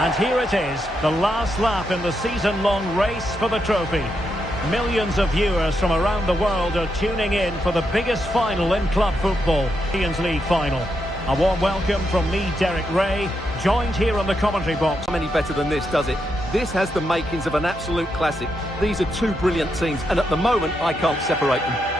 And here it is, the last lap in the season-long race for the trophy. Millions of viewers from around the world are tuning in for the biggest final in club football, Champions League final. A warm welcome from me, Derek Ray, joined here on the commentary box. Any better than this, does it? This has the makings of an absolute classic. These are two brilliant teams, and at the moment, I can't separate them.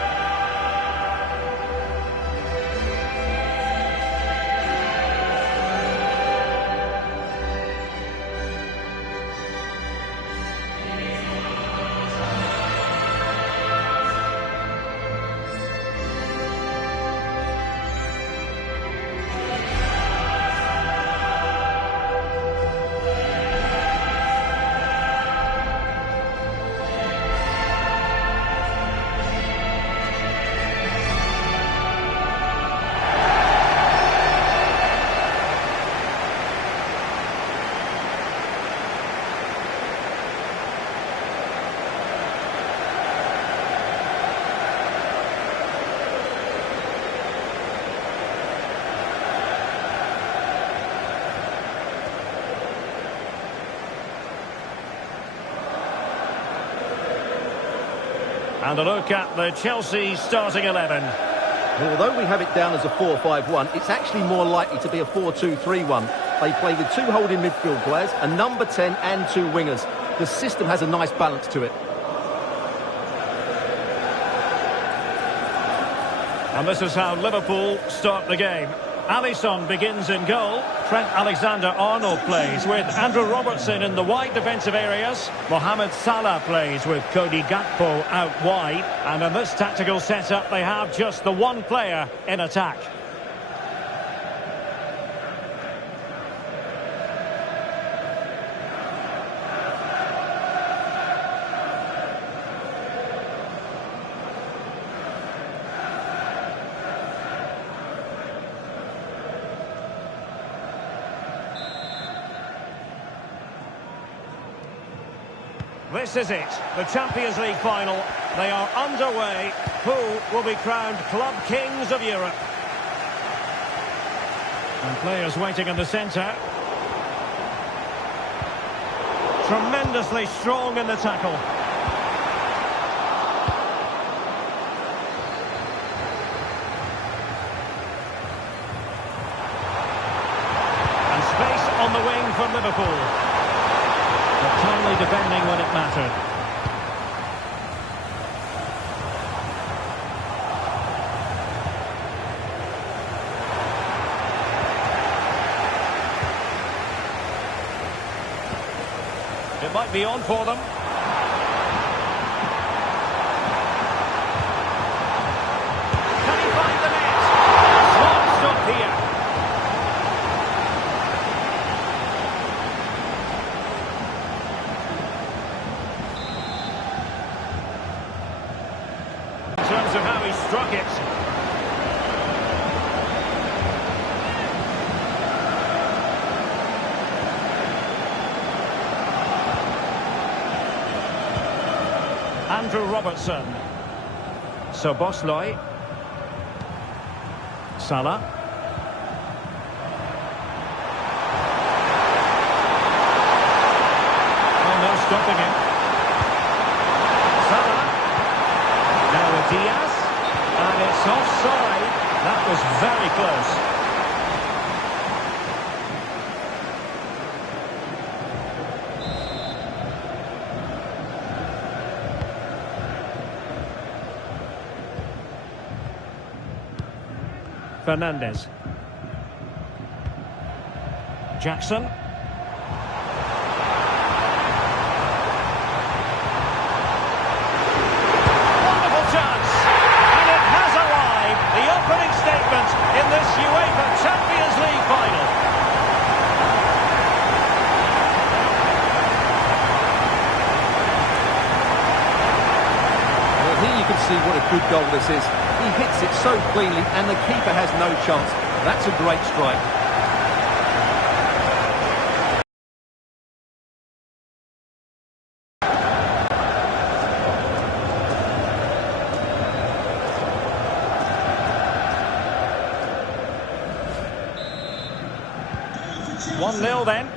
And a look at the Chelsea starting 11. Although we have it down as a 4-5-1, it's actually more likely to be a 4-2-3-1. They play with two holding midfield players, a number 10 and two wingers. The system has a nice balance to it. And this is how Liverpool start the game. Alisson begins in goal. Trent Alexander-Arnold plays with Andrew Robertson in the wide defensive areas. Mohamed Salah plays with Cody Gakpo out wide. And in this tactical setup, they have just the one player in attack. This is it, the Champions League final. They are underway. Who will be crowned Club Kings of Europe? And players waiting in the centre. Tremendously strong in the tackle. And space on the wing for Liverpool. But timely defending when it mattered. It might be on for them. Can he find the net? Smart stop here. In terms of how he struck it. Andrew Robertson. Szoboszlai. Salah. Oh, no stopping him. Salah. Now with Diaz. And it's offside. That was very close. Fernandez. Jackson. Wonderful chance. And it has arrived. The opening statement in this UEFA Champions League final. Well, here you can see what a good goal this is. He hits it so cleanly and the keeper has no chance. That's a great strike. One 1-0 then.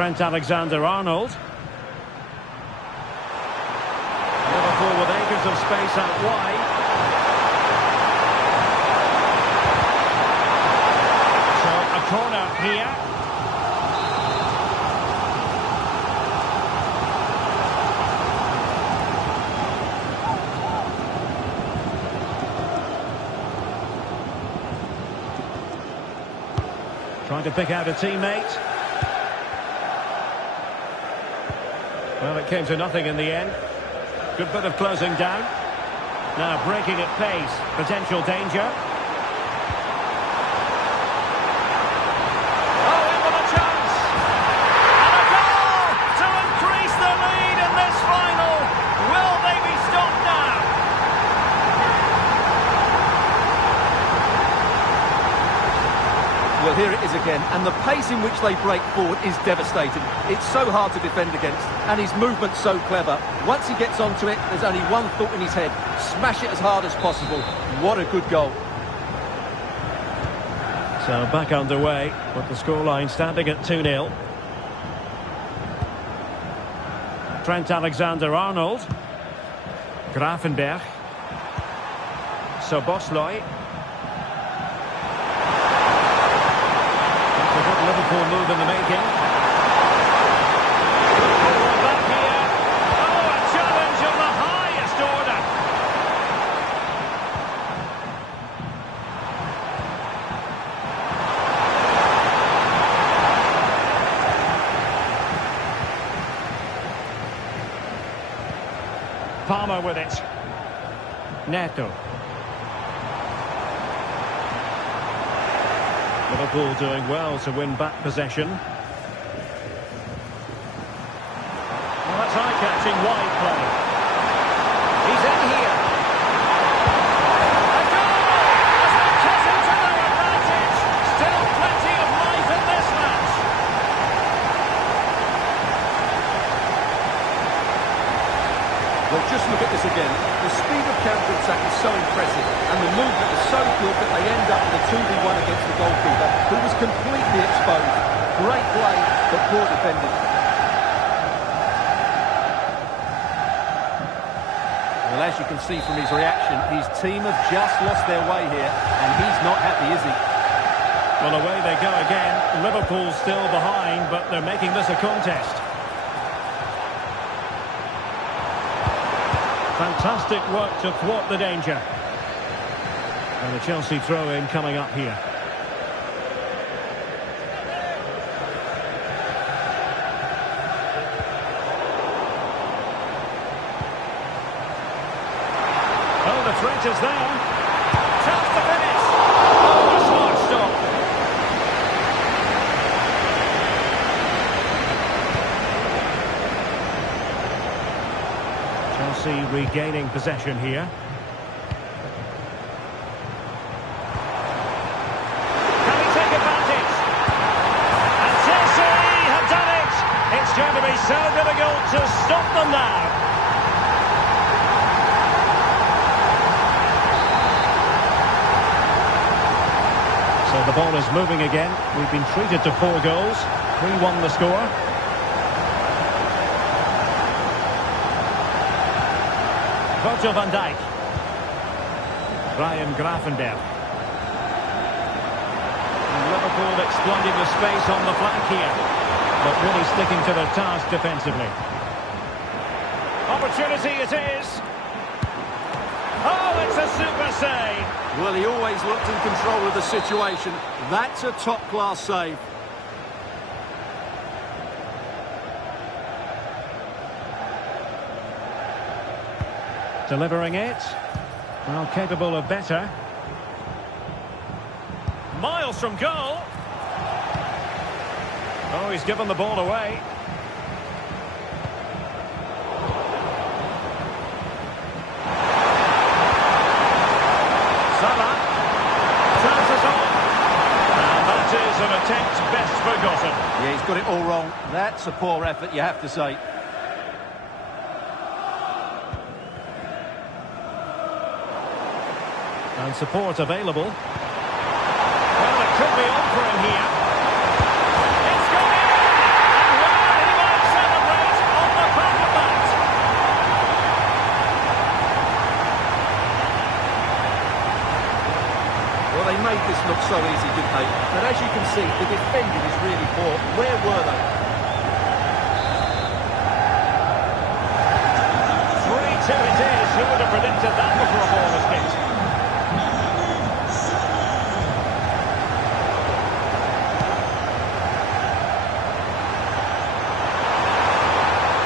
Trent Alexander-Arnold. Liverpool with acres of space out wide. So a corner here. Trying to pick out a teammate. Well, it came to nothing in the end. Good bit of closing down. Now breaking at pace. Potential danger. Oh, in with a chance. And a goal to increase the lead in this final. Will they be stopped now? Well, here it is again, and the pace in which they break forward is devastating. It's so hard to defend against, and his movement's so clever. Once he gets onto it, there's only one thought in his head: smash it as hard as possible. What a good goal. So back underway, with the scoreline standing at 2-0. Trent Alexander-Arnold. Grafenberg. Szoboszlai. Liverpool move in the making. Forward back here. Oh, a challenge of the highest order. Palmer with it. Neto. Liverpool doing well to win back possession. Well, that's eye-catching wide play. He's in here. A goal! As they cut into their advantage. Still plenty of life in this match. Well, just look at this again. The speed of counter-attack is so impressive, and the movement is so good that they end up with a 2v1 against the goalkeeper, who was completely exposed. Great play, but poor defending. Well, as you can see from his reaction, his team have just lost their way here, and he's not happy, is he? Well, away they go again. Liverpool still behind, but they're making this a contest. Fantastic work to thwart the danger. And the Chelsea throw-in coming up here. Oh, the threat is there. Chance to finish. Oh, a smart stop. Chelsea regaining possession here. Can he take advantage? And Chelsea have done it! It's going to be so difficult to stop them now. So the ball is moving again. We've been treated to 4 goals. 3-1 the score. Virgil van Dijk. Ryan Grafenberg. And Liverpool exploiting the space on the flank here, but really sticking to their task defensively. Opportunity it is. Oh, it's a super save. Well, he always looked in control of the situation. That's a top-class save. Delivering it. Well, capable of better. Miles from goal. Oh, he's given the ball away. Salah. Chances on. And that is an attempt best forgotten. Yeah, he's got it all wrong. That's a poor effort, you have to say. And support available. Well, it could be on for him here. It's gone in! And well Well, they made this look so easy, didn't they? But as you can see, the defending is really poor. Where were they? 3-2 it is. Who would have predicted that before a ball was kicked?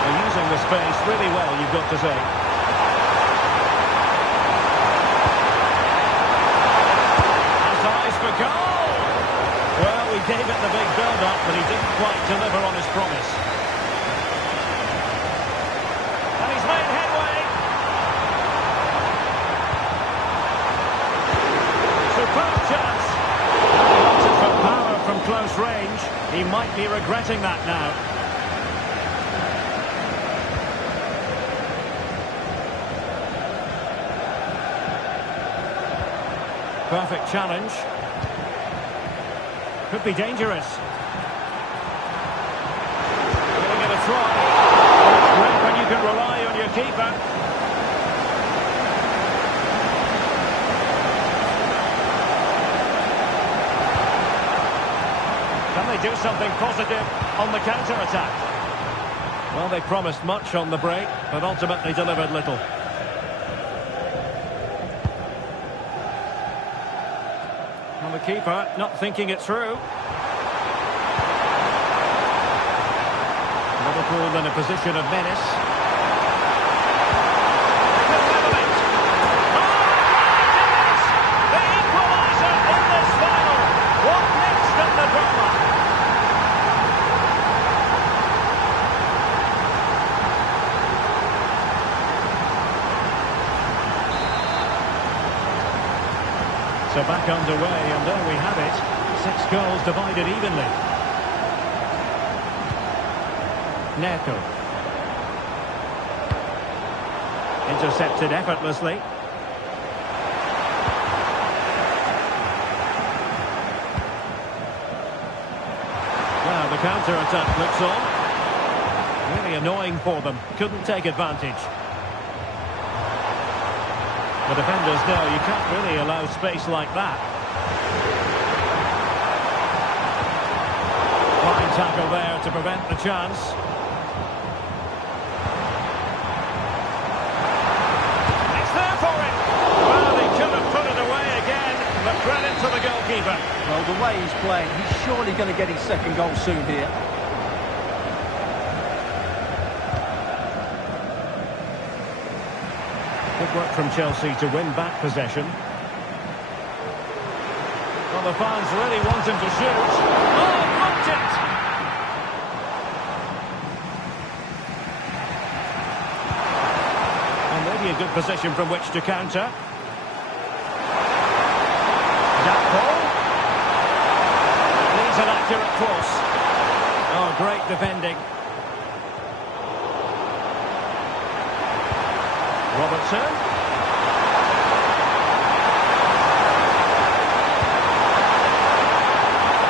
They're using the space really well, you've got to say. For goal! Well, we gave it the big build-up, but he didn't quite deliver on his promise. And he's made headway. Superb chance. He wanted for power from close range. He might be regretting that now. Perfect challenge. Could be dangerous. Giving it a try. It's great when you can rely on your keeper. Can they do something positive on the counter-attack? Well, they promised much on the break, but ultimately delivered little. The keeper not thinking it through. Liverpool in a position of menace. They can level it. Oh, it is! The equaliser in this final. What next in the drama? So back underway, and there we have it. 6 goals divided evenly. Neto. Intercepted effortlessly. Well, the counter-attack looks on. Really annoying for them. Couldn't take advantage. The defenders know you can't really allow space like that. Fine tackle there to prevent the chance. It's there for him. Well, he could have put it away again. The credit to the goalkeeper. Well, the way he's playing, he's surely going to get his second goal soon here. Good work from Chelsea to win back possession. Well, the fans really want him to shoot. Oh, blocked it! And maybe a good position from which to counter. That ball. Needs an accurate cross. Oh, great defending. Robertson.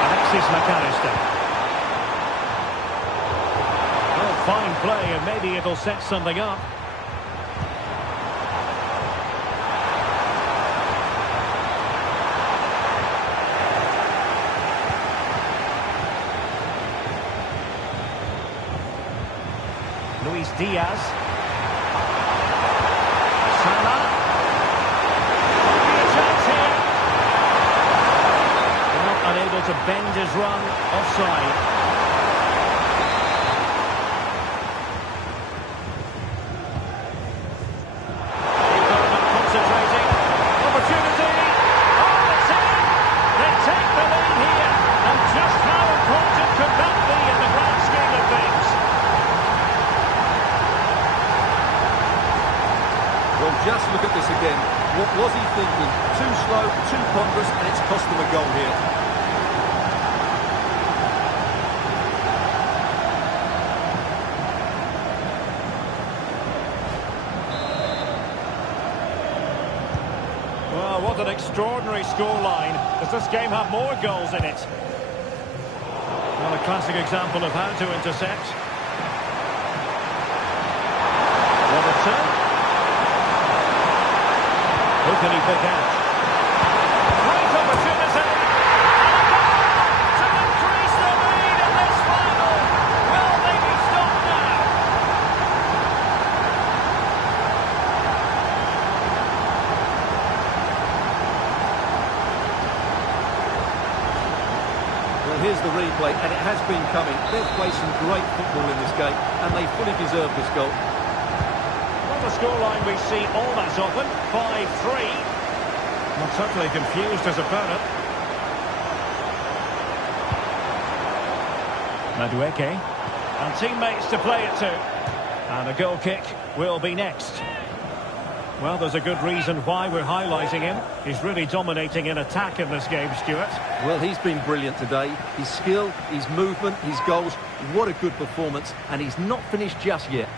Alexis McAllister. Oh, fine play, and maybe it'll set something up. Luis Diaz. Unable to bend his run, offside. Concentrating. Opportunity. Oh, it's in! They take the lead here. And just how important could that be in the grand scheme of things? Well, just look at this again. What was he thinking? Too slow, too ponderous, and it's cost them a goal here. Well, what an extraordinary scoreline. Does this game have more goals in it? Well, a classic example of how to intercept. Robertson. Who can he pick out? Great opportunity. Well, here's the replay, and it has been coming. They've played some great football in this game, and they fully deserve this goal. Not a scoreline we see all that often. 5-3. Not totally confused his opponent. Madueke. And teammates to play it to. And a goal kick will be next. Well, there's a good reason why we're highlighting him. He's really dominating in attack in this game, Stuart. Well, he's been brilliant today. His skill, his movement, his goals. What a good performance. And he's not finished just yet.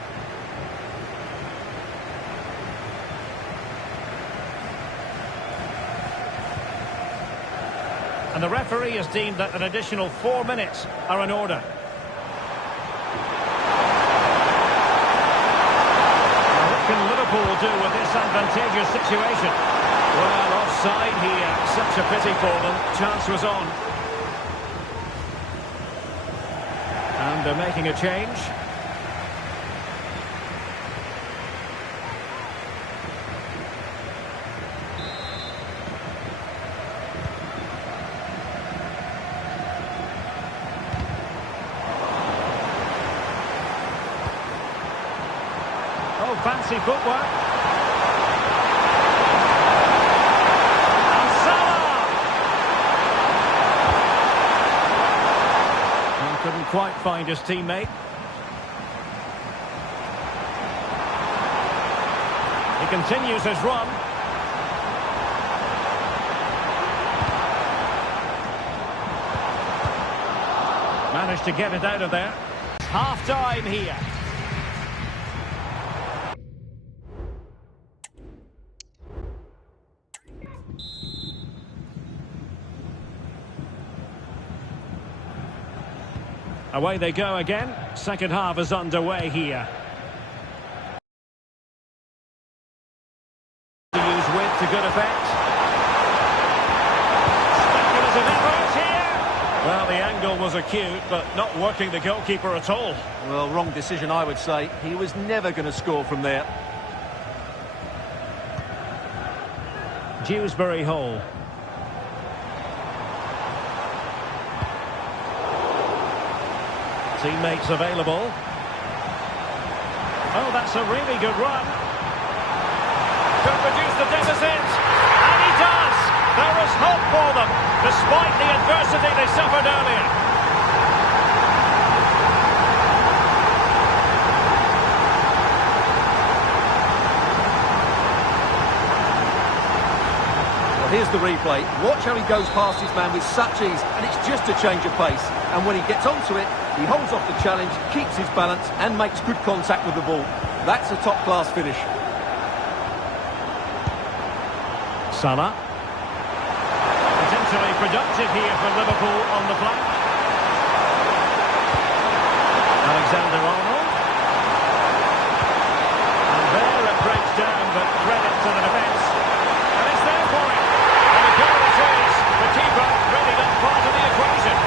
And the referee has deemed that an additional 4 minutes are in order. What can Liverpool do with this advantageous situation? Well, offside here. Such a pity for them. Chance was on. And they're making a change. Oh, fancy footwork. And Salah! And couldn't quite find his teammate. He continues his run. Managed to get it out of there. Half-time here. Away they go again. Second half is underway here. To use width to good effect. Speculative effort here. Well, the angle was acute, but not working the goalkeeper at all. Well, wrong decision, I would say. He was never going to score from there. Dewsbury Hall. Teammates available. Oh, that's a really good run. Could reduce the deficit. And he does. There is hope for them, despite the adversity they suffered earlier. Well, here's the replay. Watch how he goes past his man with such ease, and it's just a change of pace. And when he gets onto it, he holds off the challenge, keeps his balance, and makes good contact with the ball. That's a top-class finish. Salah. Potentially productive here for Liverpool on the flank. Alexander-Arnold. And there it breaks down, but credit to the defence. And it's there for him. And a goal it is. The keeper really not part of the equation.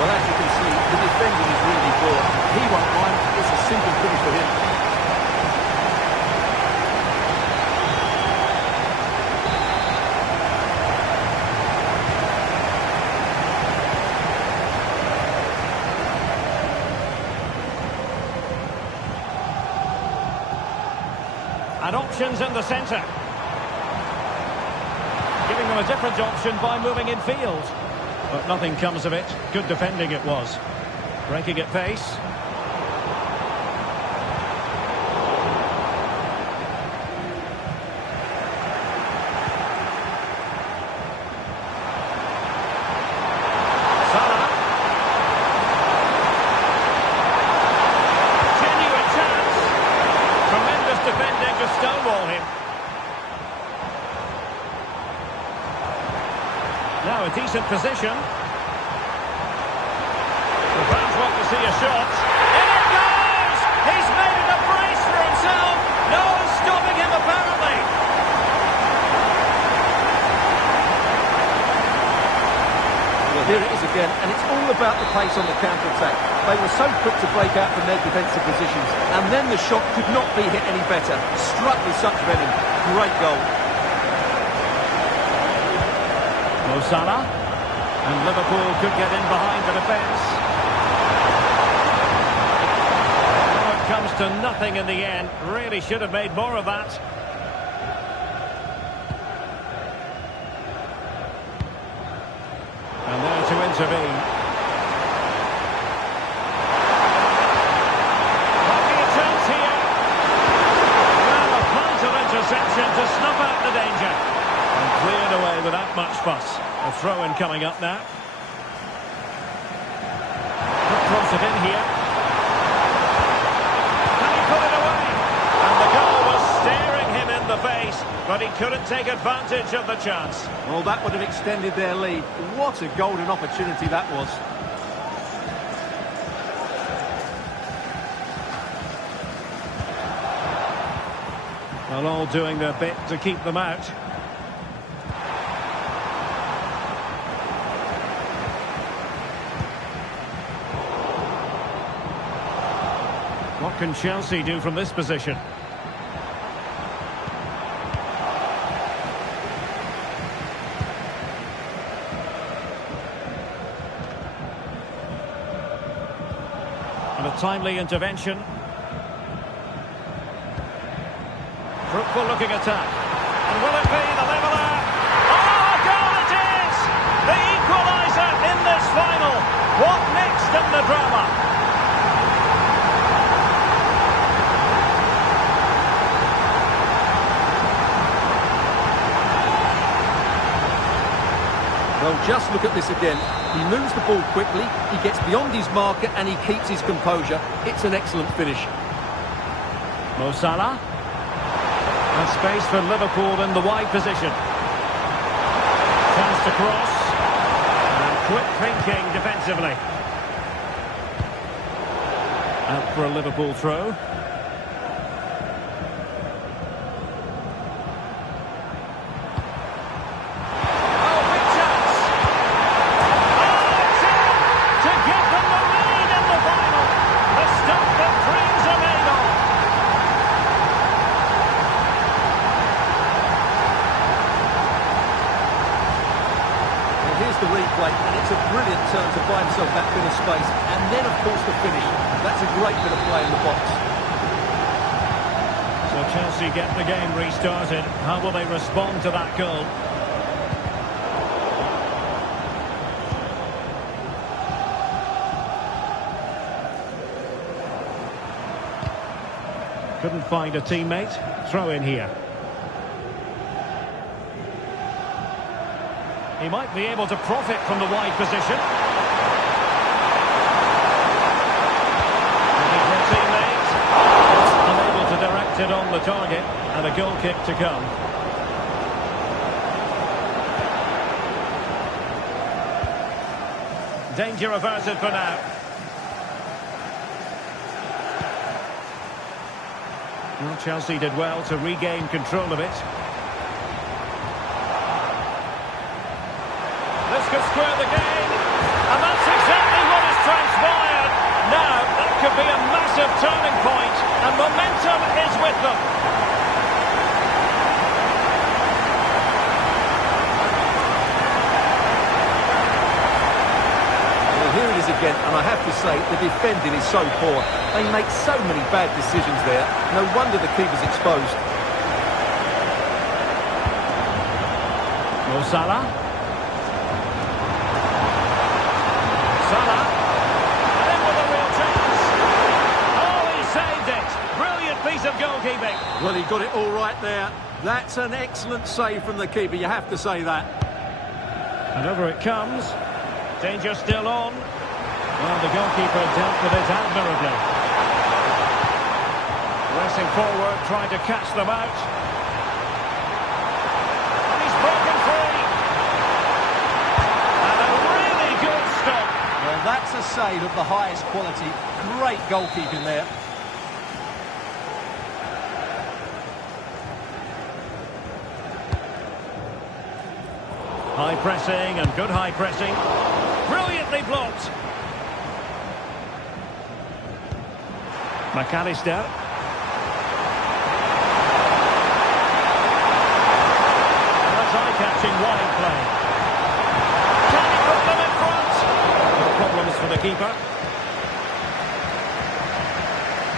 Well, as you can see, the defending is really poor. He won't mind. It's a simple finish for him. And options in the centre. Giving them a different option by moving in field. But nothing comes of it. Good defending it was. Breaking at pace. Salah. Genuine chance. Tremendous defending to stonewall him. Now a decent position. The fans want to see a shot. In it goes! He's made it a brace for himself. No one's stopping him apparently. Well, here it is again. again, and it's all about the pace on the counter-attack. They were so quick to break out from their defensive positions, and then the shot could not be hit any better. Struck with such venom. Great goal. Mo Salah. And Liverpool could get in behind the defence. Oh, it comes to nothing in the end. Really should have made more of that. And there to intervene. Might be a chance here. Well, a vital interception to snuff out the danger. And cleared away without much fuss. A throw-in coming up now. Could cross it in here. Can he put it away? And the goal was staring him in the face, but he couldn't take advantage of the chance. Well, that would have extended their lead. What a golden opportunity that was. Well, all doing their bit to keep them out. What can Chelsea do from this position? And a timely intervention. Fruitful looking attack. And will it be the leveller? Oh, a goal it is! The equaliser in this final. What next in the drama? Well, just look at this again. He moves the ball quickly, he gets beyond his marker and he keeps his composure. It's an excellent finish. Mo Salah. And space for Liverpool in the wide position. Chance to cross. And quick thinking defensively. Out for a Liverpool throw. The replay, and it's a brilliant turn to buy himself that bit of space, and then of course the finish. That's a great bit of play in the box. So Chelsea get the game restarted. How will they respond to that goal? Couldn't find a teammate. Throw in here. He might be able to profit from the wide position. Looking for a teammate. Unable to direct it on the target. And a goal kick to come. Danger averted for now. Well, Chelsea did well to regain control of it. This could square the game, and that's exactly what has transpired. Now, that could be a massive turning point, and momentum is with them. Well, here it is again, and I have to say, the defending is so poor. They make so many bad decisions there. No wonder the keeper's exposed. Mo Salah. Salah, and in with a real chance. Oh, he saved it. Brilliant piece of goalkeeping. Well, he got it all right there. That's an excellent save from the keeper, you have to say that. And over it comes. Danger still on. Well, the goalkeeper dealt with it admirably. Racing forward, trying to catch them out. And he's broken free. And a really good stop. Well, that's a save of the highest quality. Great goalkeeping there. High pressing and good high pressing. Brilliantly blocked. McAllister. That's eye-catching wide play. Can he put them in front? No problems for the keeper.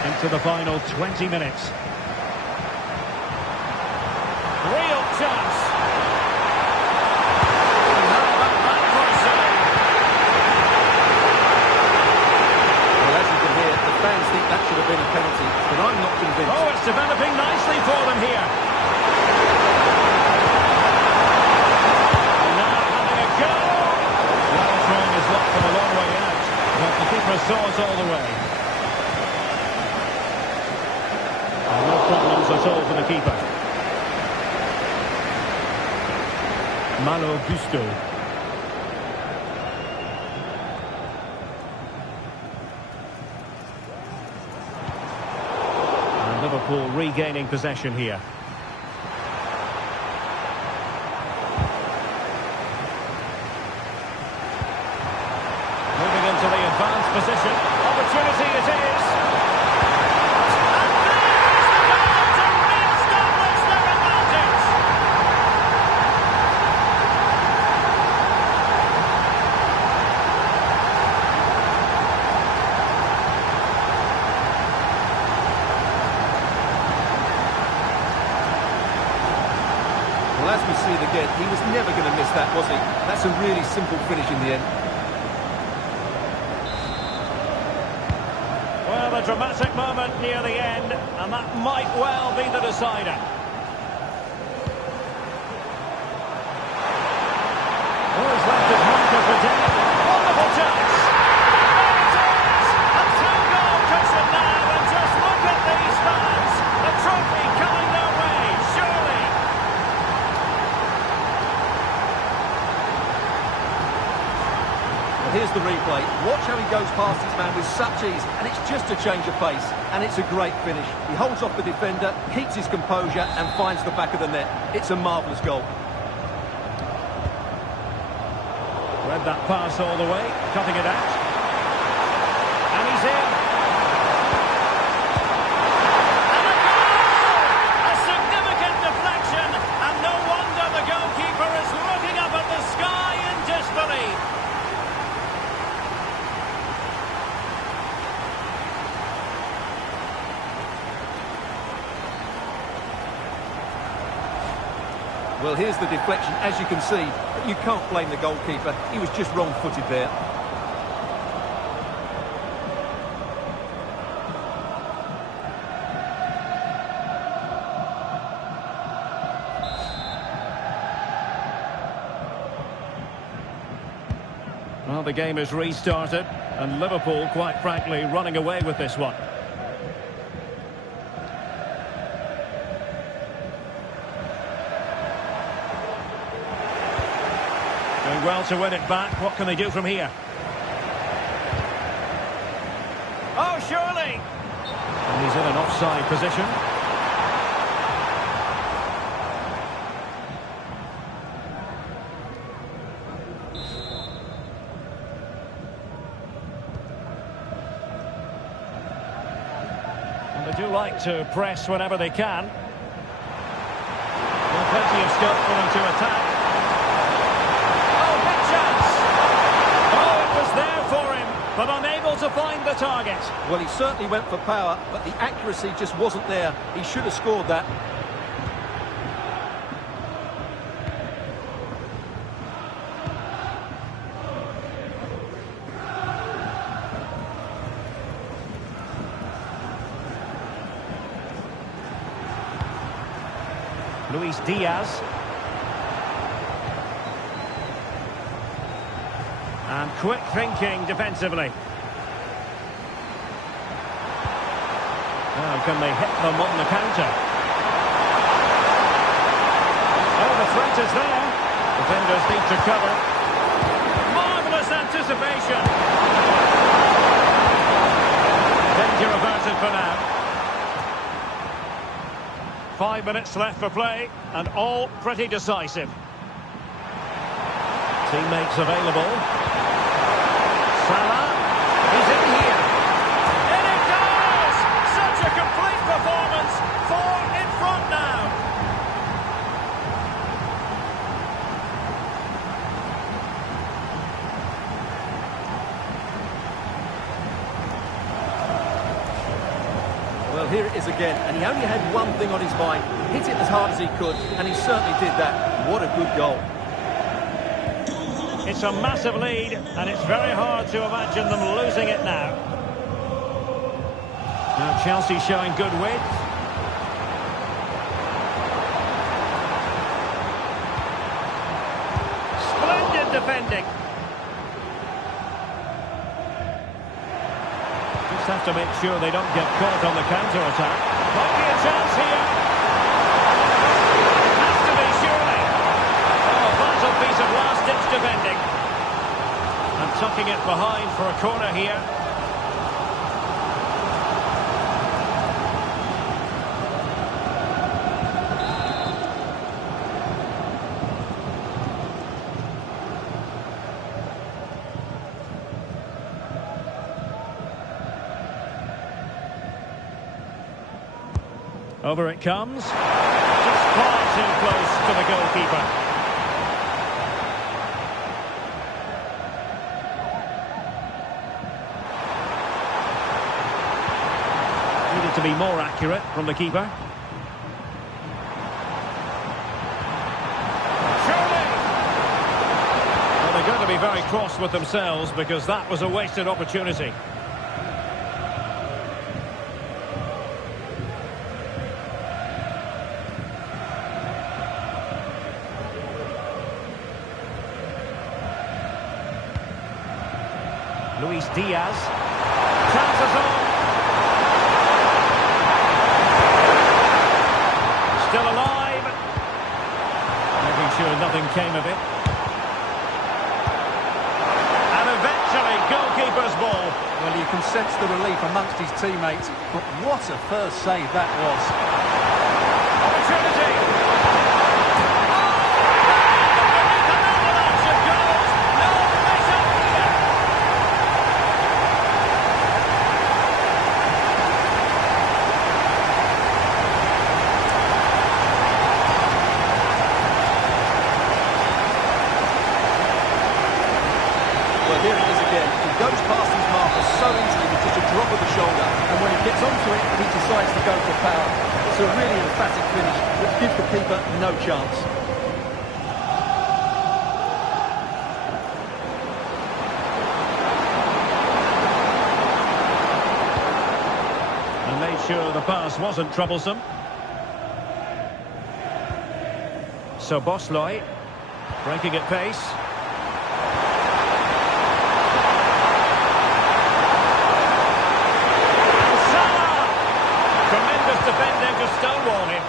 Into the final 20 minutes. Real chance. And how about that for a save? Well, as you can hear, the fans think that should have been a penalty, but I'm not convinced. Oh, it's developing nicely for them here. And now having a go. Well, throwing his luck from a long way out, but the keeper saw it all the way. No problems at all for the keeper. Malo Gusto. And Liverpool regaining possession here. Moving into the advanced position. Opportunity it is. Well, as we see it again, he was never going to miss that, was he? That's a really simple finish in the end. Well, a dramatic moment near the end, and that might well be the decider. Oh, he's left his marker for dead. Wonderful chance. There it is! A two-goal cushion now, and just look at these fans. The trophy coming their way, surely. Here's the replay. Watch how he goes past his man with such ease, and it's just a change of pace, and it's a great finish. He holds off the defender, keeps his composure, and finds the back of the net. It's a marvellous goal. Read that pass all the way, cutting it out. And he's in. And a goal! A significant deflection, and no wonder the goalkeeper is looking up at the sky in disbelief. Well, here's the deflection, as you can see, but you can't blame the goalkeeper. He was just wrong-footed there. Well, the game is restarted, and Liverpool, quite frankly, running away with this one. Doing well to win it back. What can they do from here? Oh, surely! And he's in an offside position. And they do like to press whenever they can. Well, plenty of scope for them to attack. There for him, but unable to find the target. Well, he certainly went for power, but the accuracy just wasn't there. He should have scored that. Luis Diaz. And quick thinking defensively. Now can they hit them on the counter? Oh, the threat is there. Defenders need to cover. Marvellous anticipation. Danger averted for now. 5 minutes left for play, and all pretty decisive. Teammates available. Salah, he's in here. In it goes! Such a complete performance. 4 in front now. Well, here it is again, and he only had one thing on his mind. Hit it as hard as he could, and he certainly did that. What a good goal. It's a massive lead, and it's very hard to imagine them losing it now. Now Chelsea showing good width. Splendid defending. Just have to make sure they don't get caught on the counter-attack. Might be a chance here. Has to be, surely. Oh, a vital piece of last-ditch defending. And tucking it behind for a corner here. Over it comes. Just far too close to the goalkeeper. Needed to be more accurate from the keeper. Surely! Well, they're going to be very cross with themselves because that was a wasted opportunity. Luis Diaz chances on. Still alive. Making sure nothing came of it. And eventually goalkeeper's ball. Well, you can sense the relief amongst his teammates, but what a first save that was. Opportunity. Here it is again. He goes past his marker so easily with just a drop of the shoulder, and when he gets onto it, he decides to go for power. It's a really emphatic finish that gives the keeper no chance. And made sure the pass wasn't troublesome. So Bosloy breaking at pace. Defending to stonewall him.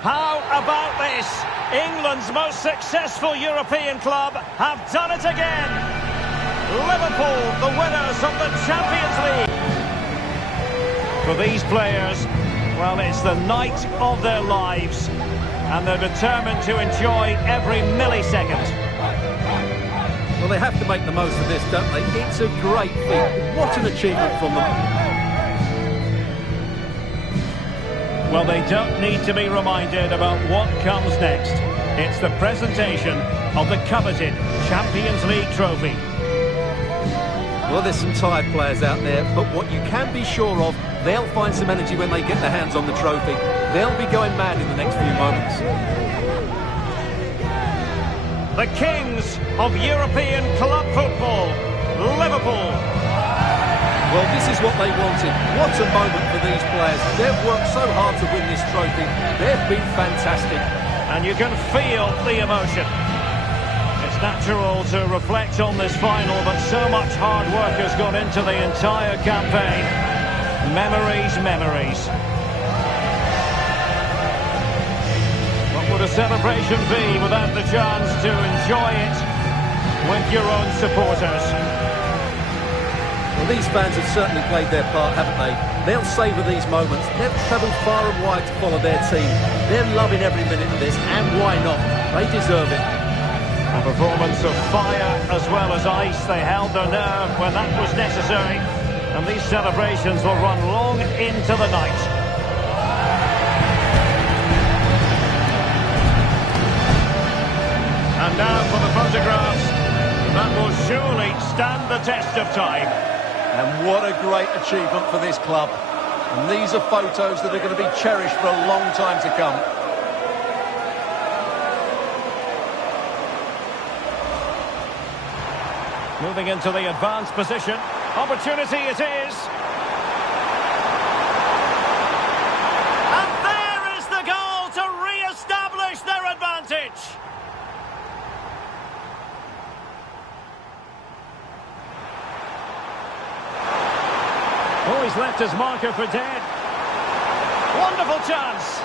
How about this? England's most successful European club have done it again. Liverpool, the winners of the Champions League. For these players, well, it's the night of their lives, and they're determined to enjoy every millisecond. Well, they have to make the most of this, don't they? It's a great feat. What an achievement from them. Well, they don't need to be reminded about what comes next. It's the presentation of the coveted Champions League trophy. Well, there's some tired players out there, but what you can be sure of, they'll find some energy when they get their hands on the trophy. They'll be going mad in the next few moments. The kings of European club football, Liverpool. Well, this is what they wanted. What a moment for these players. They've worked so hard to win this trophy. They've been fantastic. And you can feel the emotion. It's natural to reflect on this final, but so much hard work has gone into the entire campaign. Memories, memories. Would a celebration be without the chance to enjoy it with your own supporters? Well, these fans have certainly played their part, haven't they? They'll savour these moments. They've travelled far and wide to follow their team. They're loving every minute of this, and why not? They deserve it. A performance of fire as well as ice. They held their nerve when that was necessary. And these celebrations will run long into the night. And now for the photographs. That will surely stand the test of time. And what a great achievement for this club. And these are photos that are going to be cherished for a long time to come. Moving into the advanced position. Opportunity it is. And there is the goal to re-establish their advantage. Oh, he's left his marker for dead. Wonderful chance.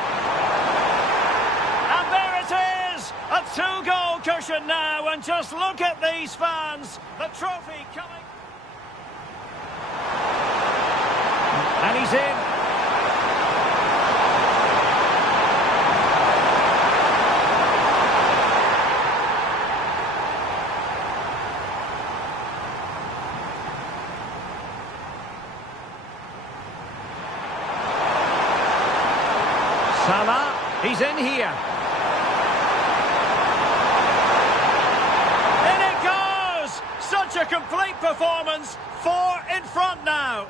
And there it is. A two-goal cushion now. And just look at these fans. The trophy coming. And he's in. Salah, he's in here. In it goes! Such a complete performance. 4 in front now.